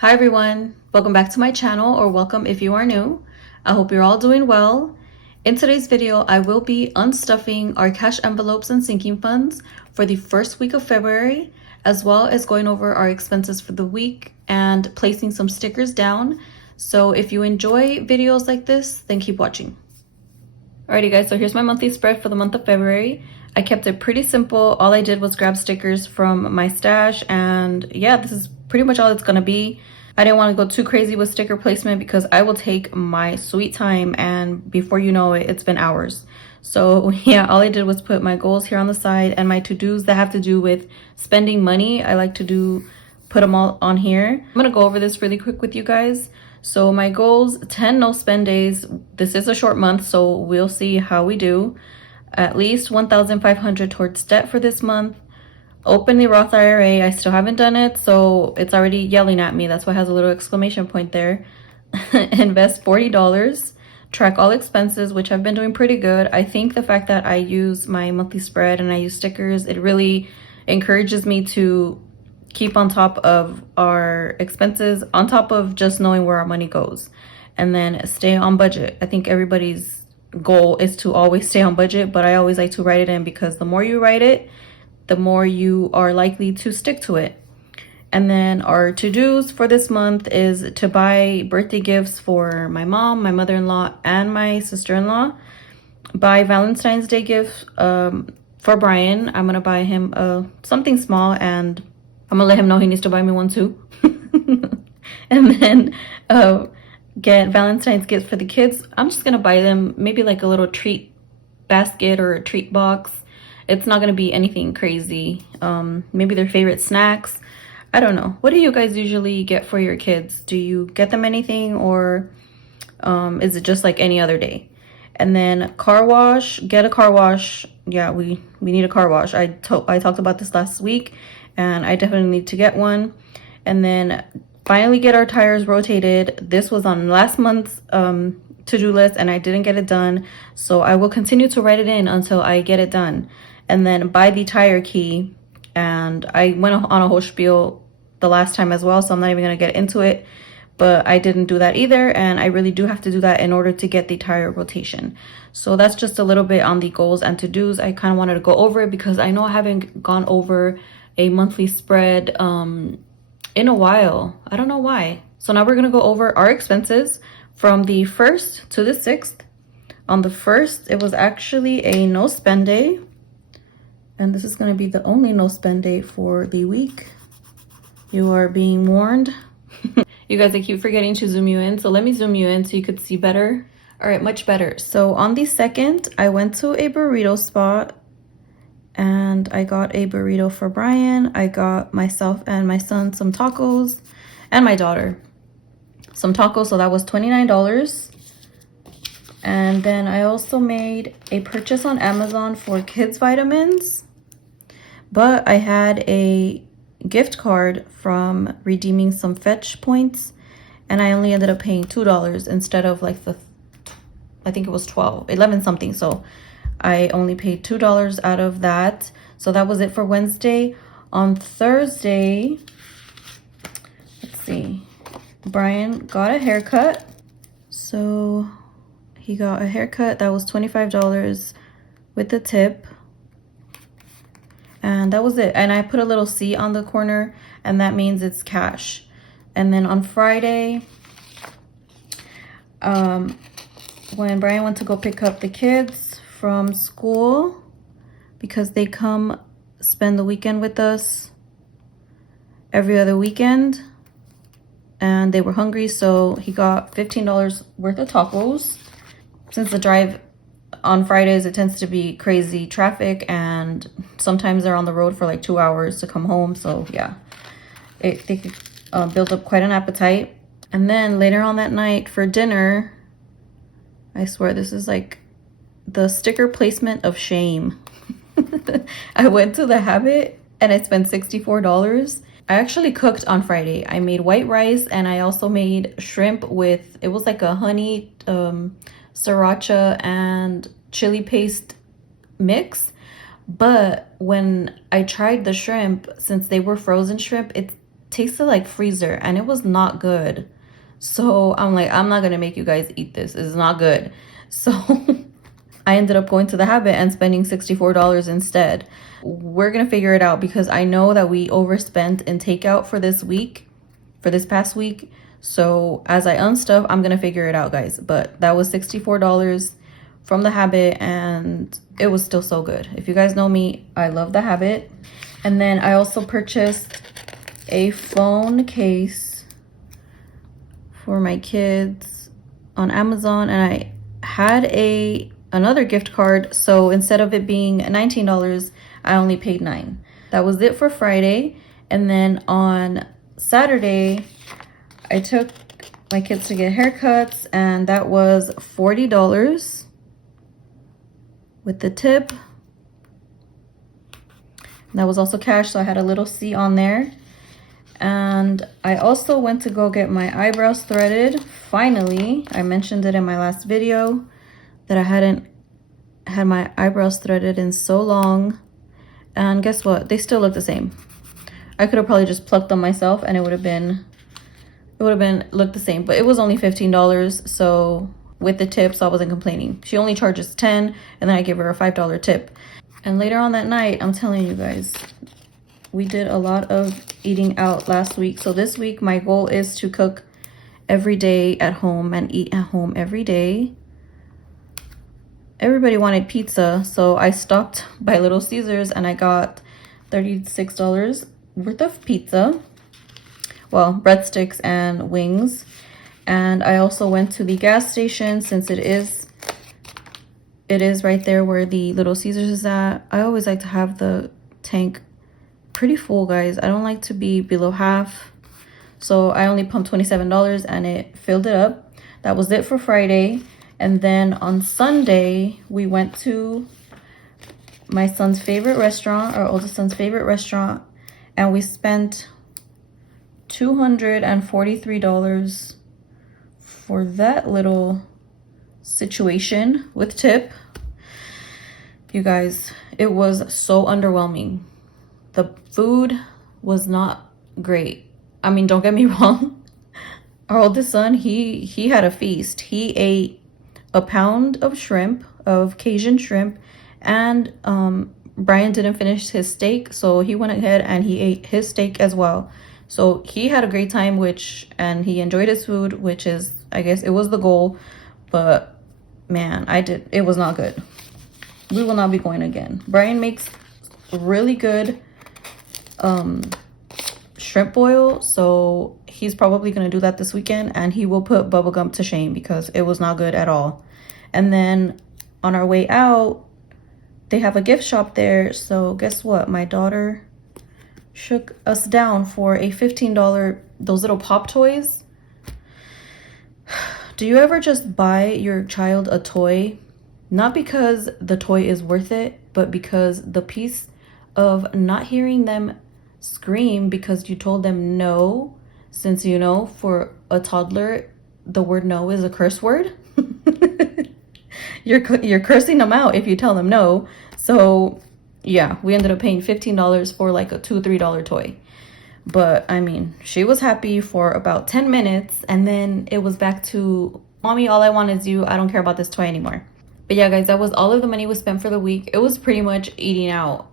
Hi everyone, welcome back to my channel, or welcome if you are new. I hope you're all doing well. In today's video, I will be unstuffing our cash envelopes and sinking funds for the first week of February, as well as going over our expenses for the week and placing some stickers down. So if you enjoy videos like this, then keep watching. Alrighty guys, so here's my monthly spread for the month of February. I kept it pretty simple. All I did was grab stickers from my stash, and yeah, this is pretty much all it's gonna be. I didn't want to go too crazy with sticker placement because I will take my sweet time, and before you know it, it's been hours. So yeah, all I did was put my goals here on the side and my to-dos that have to do with spending money. I like to put them all on here. I'm gonna go over this really quick with you guys. So my goals: 10 no spend days. This is a short month, so we'll see how we do. At least 1,500 towards debt for this month. Open the Roth IRA. I still haven't done it, so it's already yelling at me. That's why it has a little exclamation point there. Invest $40. Track all expenses, which I've been doing pretty good. I think the fact that I use my monthly spread and I use stickers, it really encourages me to keep on top of our expenses, on top of just knowing where our money goes, and then stay on budget. I think everybody's goal is to always stay on budget, but I always like to write it in because the more you write it, the more you are likely to stick to it. And then our to-dos for this month is to buy birthday gifts for my mom, my mother-in-law, and my sister-in-law. Buy Valentine's Day gifts for Brian. I'm gonna buy him something small, and I'm gonna let him know he needs to buy me one too. And then get Valentine's gifts for the kids. I'm just gonna buy them maybe like a little treat basket or a treat box. It's not gonna be anything crazy. Maybe their favorite snacks. I don't know. What do you guys usually get for your kids? Do you get them anything, or is it just like any other day? And then car wash. Get a car wash. Yeah, we need a car wash. I talked about this last week, and I definitely need to get one. And then finally get our tires rotated. This was on last month's to-do list, and I didn't get it done. So I will continue to write it in until I get it done. And then buy the tire key. And I went on a whole spiel the last time as well, so I'm not even going to get into it. But I didn't do that either, and I really do have to do that in order to get the tire rotation. So that's just a little bit on the goals and to-dos. I kind of wanted to go over it because I know I haven't gone over a monthly spread in a while. I don't know why. So now we're going to go over our expenses from the 1st to the 6th. On the 1st, it was actually a no spend day. And this is going to be the only no spend day for the week. You are being warned. You guys, I keep forgetting to zoom you in. So let me zoom you in so you could see better. All right, much better. So on the 2nd, I went to a burrito spot and I got a burrito for Brian. I got myself and my son some tacos, and my daughter some tacos. So that was $29. And then I also made a purchase on Amazon for kids vitamins, but I had a gift card from redeeming some fetch points, and I only ended up paying $2 instead of like I think it was 11 something. So I only paid $2 out of that. So that was it for Wednesday. On Thursday, let's see, Brian got a haircut. So he got a haircut that was $25 with the tip. And that was it. And I put a little C on the corner, and that means it's cash. And then on Friday, when Brian went to go pick up the kids from school, because they come spend the weekend with us every other weekend, and they were hungry, so he got $15 worth of tacos. Since the drive on Fridays, it tends to be crazy traffic, and sometimes they're on the road for like 2 hours to come home. So yeah, they could build up quite an appetite. And then later on that night for dinner, I swear this is like the sticker placement of shame. I went to the Habit and I spent $64. I actually cooked on Friday. I made white rice, and I also made shrimp with, it was like a honey, sriracha and chili paste mix. But when I tried the shrimp, since they were frozen shrimp, it tasted like freezer, and it was not good. So I'm like, I'm not gonna make you guys eat this. It's not good. So I ended up going to the Habit and spending $64 instead. We're gonna figure it out because I know that we overspent in takeout for this week, for this past week. So as I unstuff, I'm gonna figure it out, guys. But that was $64 from the Habit, and it was still so good. If you guys know me, I love the Habit. And then I also purchased a phone case for my kids on Amazon, and I had another gift card, so instead of it being $19, I only paid $9. That was it for Friday. And then on Saturday, I took my kids to get haircuts, and that was $40 with the tip. And that was also cash, so I had a little C on there. And I also went to go get my eyebrows threaded. Finally, I mentioned it in my last video that I hadn't had my eyebrows threaded in so long. And guess what? They still look the same. I could have probably just plucked them myself and it would have looked the same, but it was only $15. So with the tips, I wasn't complaining. She only charges $10, and then I give her a $5 tip. And later on that night, I'm telling you guys, we did a lot of eating out last week. So this week, my goal is to cook every day at home and eat at home every day. Everybody wanted pizza, so I stopped by Little Caesars and I got $36 worth of pizza. Well, breadsticks and wings. And I also went to the gas station, since it is right there where the Little Caesars is at. I always like to have the tank pretty full, guys. I don't like to be below half. So I only pumped $27 and it filled it up. That was it for Friday. And then on Sunday, we went to my son's favorite restaurant, our oldest son's favorite restaurant, and we spent $243 for that little situation with tip. You guys, it was so underwhelming. The food was not great. I mean, don't get me wrong. Our oldest son, he had a feast. He ate a pound of shrimp, of Cajun shrimp, and Brian didn't finish his steak, so he went ahead and he ate his steak as well. So he had a great time, and he enjoyed his food, which is, I guess it was the goal. But man, it was not good. We will not be going again. Brian makes really good shrimp boil, so he's probably gonna do that this weekend, and he will put bubblegum to shame because it was not good at all. And then on our way out, they have a gift shop there, so guess what? My daughter shook us down for a $15, those little pop toys. Do you ever just buy your child a toy, not because the toy is worth it, but because the piece of not hearing them scream because you told them no, since you know for a toddler the word no is a curse word? You're cursing them out if you tell them no. So yeah, we ended up paying $15 for like a $2-3 toy. But I mean, she was happy for about 10 minutes, and then it was back to, mommy, all I want is you. I don't care about this toy anymore. But yeah, guys, that was all of the money we spent for the week. It was pretty much eating out.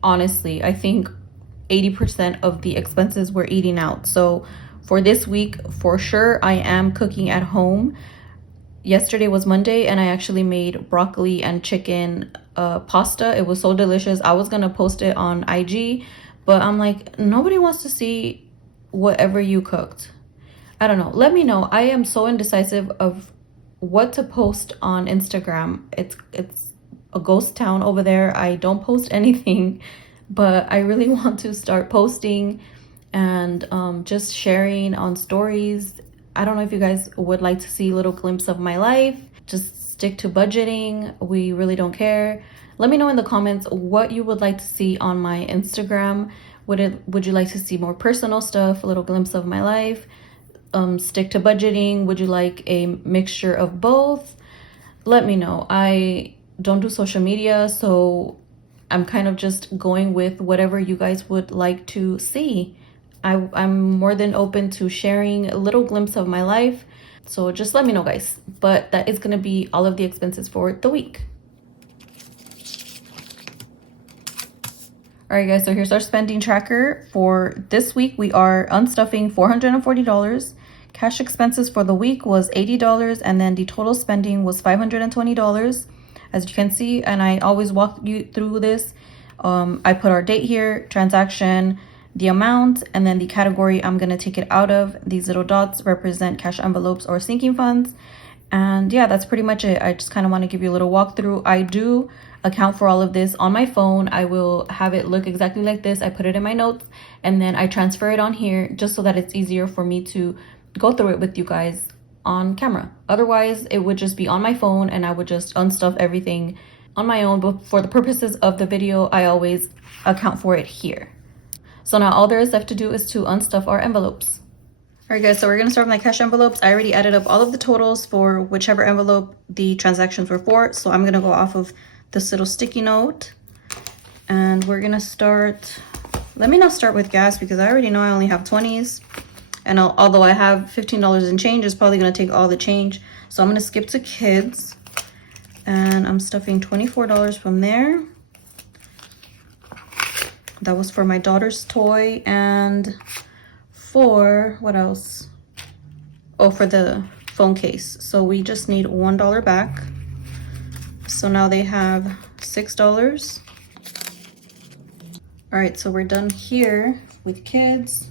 Honestly, I think 80% of the expenses were eating out. So for this week, for sure, I am cooking at home. Yesterday was Monday, and I actually made broccoli and chicken pasta. It was so delicious. I was gonna post it on IG, but I'm like, nobody wants to see whatever you cooked. I don't know. Let me know. I am so indecisive of what to post on Instagram. It's a ghost town over there. I don't post anything, but I really want to start posting and just sharing on stories. I don't know if you guys would like to see a little glimpse of my life. Just stick to budgeting. We really don't care. Let me know in the comments what you would like to see on my Instagram. Would you like to see more personal stuff, a little glimpse of my life? Stick to budgeting? Would you like a mixture of both? Let me know. I don't do social media, so I'm kind of just going with whatever you guys would like to see. I'm more than open to sharing a little glimpse of my life. So just let me know, guys. But that is gonna be all of the expenses for the week. All right, guys, so here's our spending tracker. For this week, we are unstuffing $440. Cash expenses for the week was $80, and then the total spending was $520. As you can see, and I always walk you through this. I put our date here, transaction, the amount, and then the category I'm gonna take it out of. These little dots represent cash envelopes or sinking funds. And yeah, that's pretty much it. I just kind of want to give you a little walkthrough. I do account for all of this on my phone. I will have it look exactly like this. I put it in my notes and then I transfer it on here just so that it's easier for me to go through it with you guys on camera. Otherwise, it would just be on my phone and I would just unstuff everything on my own. But for the purposes of the video, I always account for it here. So now all there is left to do is to unstuff our envelopes. All right, guys, so we're gonna start with my cash envelopes. I already added up all of the totals for whichever envelope the transactions were for. So I'm gonna go off of this little sticky note and we're gonna start. Let me not start with gas because I already know I only have 20s. And although I have $15 in change, it's probably gonna take all the change. So I'm gonna skip to kids and I'm stuffing $24 from there. That was for my daughter's toy and for what else? Oh, for the phone case. So we just need $1 back. So now they have $6. All right, so we're done here with kids.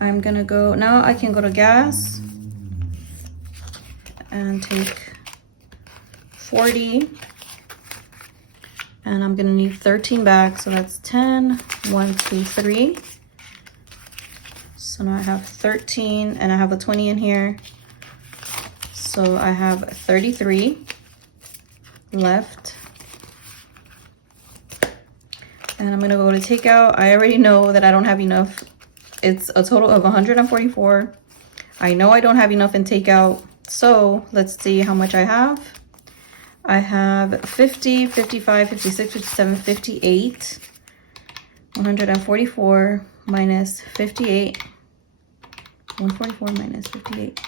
I'm gonna go, now I can go to gas and take 40. And I'm gonna need 13 back, so that's 10, 1, 2, 3. So now I have 13 and I have a 20 in here. So I have 33 left. And I'm gonna go to takeout. I already know that I don't have enough. It's a total of 144. I know I don't have enough in takeout. So let's see how much I have. I have 50, 55, 56, 57, 58. 144 minus 58. 144 minus 58.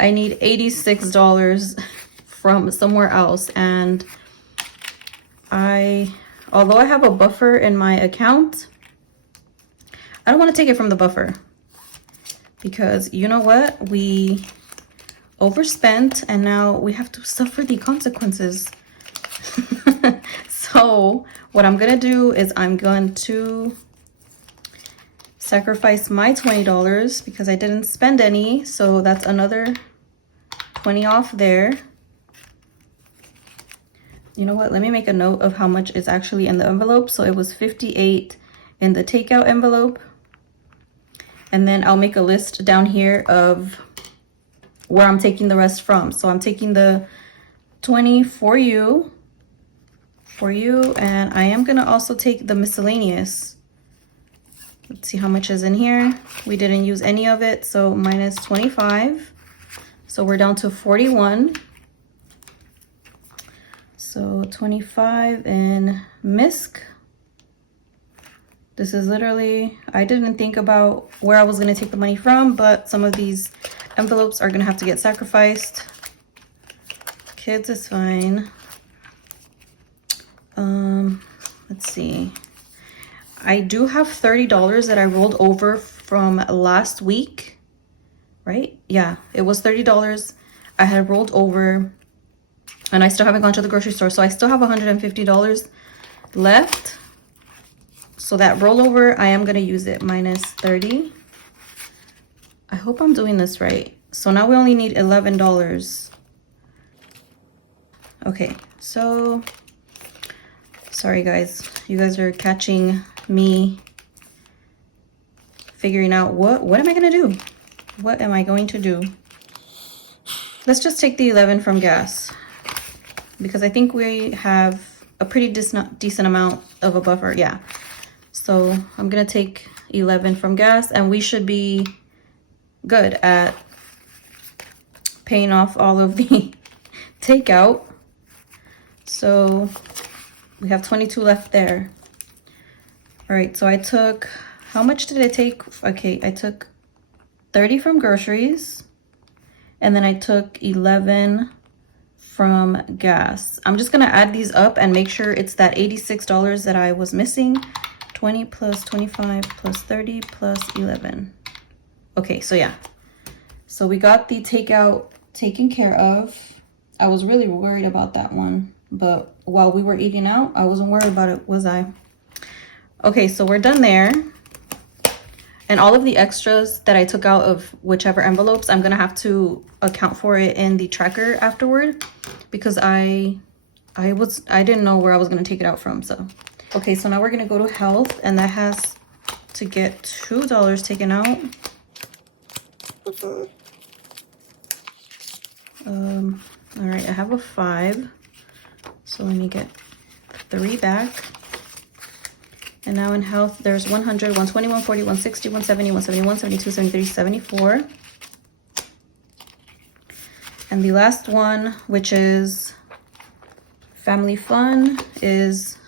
I need $86 from somewhere else. And although I have a buffer in my account, I don't want to take it from the buffer. Because you know what? We overspent and now we have to suffer the consequences. So what I'm gonna do is I'm going to sacrifice my $20 because I didn't spend any, so that's another 20 off there. You know what, let me make a note of how much is actually in the envelope. So it was 58 in the takeout envelope, and then I'll make a list down here of where I'm taking the rest from. So I'm taking the 20 for you, and I am gonna also take the miscellaneous. Let's see how much is in here. We didn't use any of it, so minus 25. So we're down to 41. So 25 in MISC. This is literally, I didn't think about where I was gonna take the money from, but some of these envelopes are gonna have to get sacrificed. Kids is fine. Let's see. I do have $30 that I rolled over from last week, right? Yeah, it was $30 I had rolled over, and I still haven't gone to the grocery store, so I still have $150 left. So that rollover, I am gonna use it, minus 30. I hope I'm doing this right. So now we only need $11. Okay, so sorry guys, you guys are catching me figuring out what am I gonna do? What am I going to do? Let's just take the 11 from gas because I think we have a pretty decent amount of a buffer. Yeah, so I'm gonna take 11 from gas and we should be good at paying off all of the takeout. So we have 22 left there. All right, so I took how much did I take? Okay, I took 30 from groceries, and then I took 11 from gas. I'm just gonna add these up and make sure it's that $86 that I was missing. 20 plus 25 plus 30 plus 11. Okay, so yeah. So we got the takeout taken care of. I was really worried about that one, but while we were eating out, I wasn't worried about it, was I? Okay, so we're done there. And all of the extras that I took out of whichever envelopes, I'm gonna have to account for it in the tracker afterward, because I didn't know where I was gonna take it out from. So okay, so now we're gonna go to health, and that has to get $2 taken out. All right, I have a 5, so let me get 3 back. And now in health, there's 100, 120, 140, 160, 170, 171, 72, 73, 74. And the last one, which is family fun, is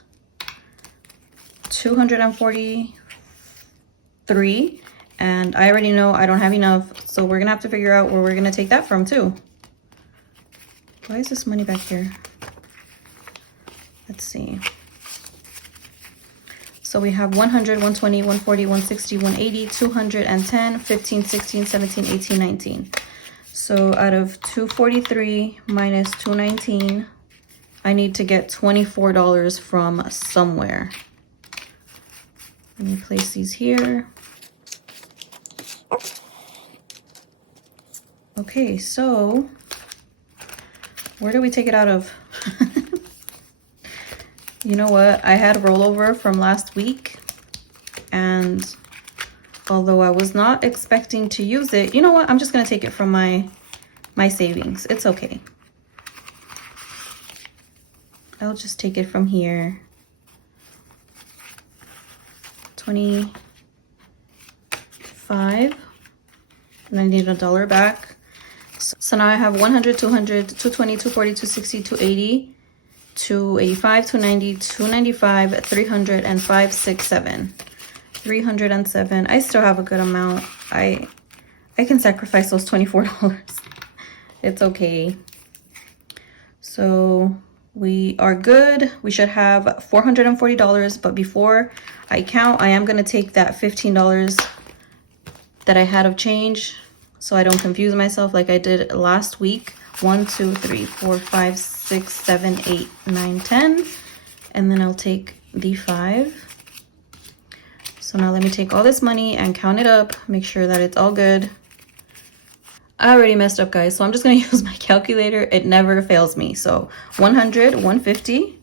243. And I already know I don't have enough, so we're gonna have to figure out where we're gonna take that from too. Why is this money back here? Let's see. So we have 100, 120, 140, 160, 180, 210, 15, 16, 17, 18, 19. So out of 243 minus 219, I need to get $24 from somewhere. Let me place these here. Okay, so where do we take it out of? You know what? I had a rollover from last week, and although I was not expecting to use it, you know what? I'm just gonna take it from my savings. It's okay. I'll just take it from here. 25, and I need $1 back. So now I have 100, 200, 220, 240, 260, 280, 285, 290, 295, 300, and 567. 307. I still have a good amount. I can sacrifice those $24. It's okay. So we are good. We should have $440, but before I count, I am going to take that $15 that I had of change so I don't confuse myself like I did last week. 1, 2, 3, 4, 5, 6, 7, 8, 9, 10. And then I'll take the 5. So now let me take all this money and count it up, make sure that it's all good. I already messed up, guys, so I'm just going to use my calculator. It never fails me. So 100, 150,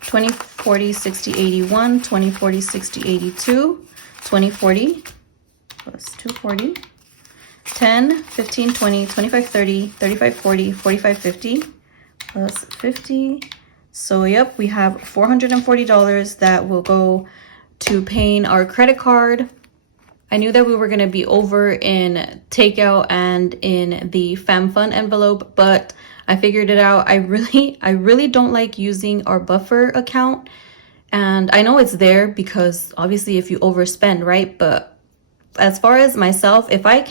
20, 40, 60, 81, 20, 40, 60, 82, 20, 40 plus 240. 10, 15, 20, 25, 30, 35, 40, 45, 50, plus 50. So yep, we have $440 that will go to paying our credit card. I knew that we were gonna be over in takeout and in the FamFun envelope, but I figured it out. I really don't like using our buffer account. And I know it's there because obviously if you overspend, right? But as far as myself, if I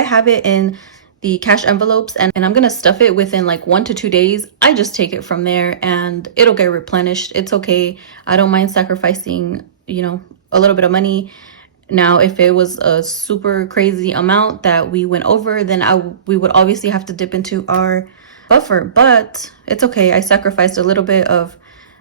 have it in the cash envelopes and I'm gonna stuff it within like 1 to 2 days, I just take it from there and it'll get replenished. It's okay. I don't mind sacrificing, you know, a little bit of money. Now, if it was a super crazy amount that we went over, then we would obviously have to dip into our buffer, but it's okay. I sacrificed a little bit of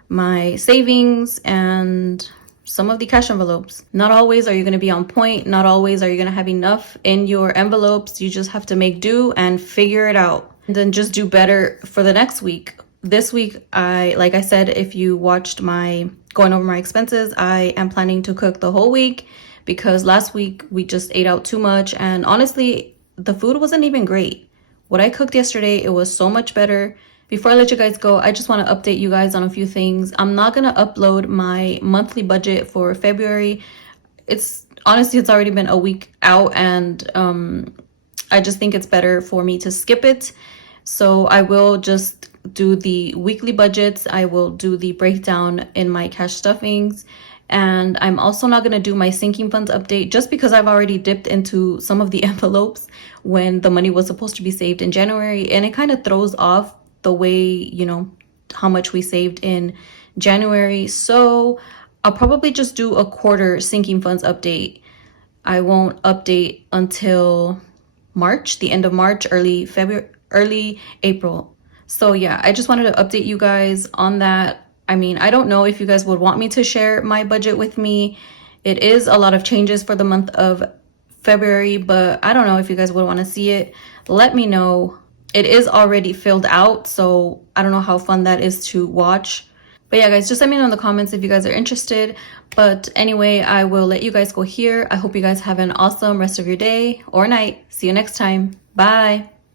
my savings and some of the cash envelopes. Not always are you going to be on point. Not always are you going to have enough in your envelopes. You just have to make do and figure it out. And then just do better for the next week. This week, like I said, if you watched my going over my expenses, I am planning to cook the whole week because last week we just ate out too much. And honestly, the food wasn't even great. What I cooked yesterday, it was so much better. Before I let you guys go, I just want to update you guys on a few things. I'm not going to upload my monthly budget for February. It's already been a week out, and I just think it's better for me to skip it. So I will just do the weekly budgets. I will do the breakdown in my cash stuffings, And I'm also not going to do my sinking funds update just because I've already dipped into some of the envelopes when the money was supposed to be saved in January, and it kind of throws off the way, you know, how much we saved in January. So I'll probably just do a quarter sinking funds update. I won't update until March, the end of March, early February, early April. So yeah, I just wanted to update you guys on that. I mean, I don't know if you guys would want me to share my budget with me. It is a lot of changes for the month of February, but I don't know if you guys would want to see it. Let me know. It is already filled out, so I don't know how fun that is to watch. But yeah, guys, just let me know in the comments if you guys are interested. But anyway, I will let you guys go here. I hope you guys have an awesome rest of your day or night. See you next time. Bye.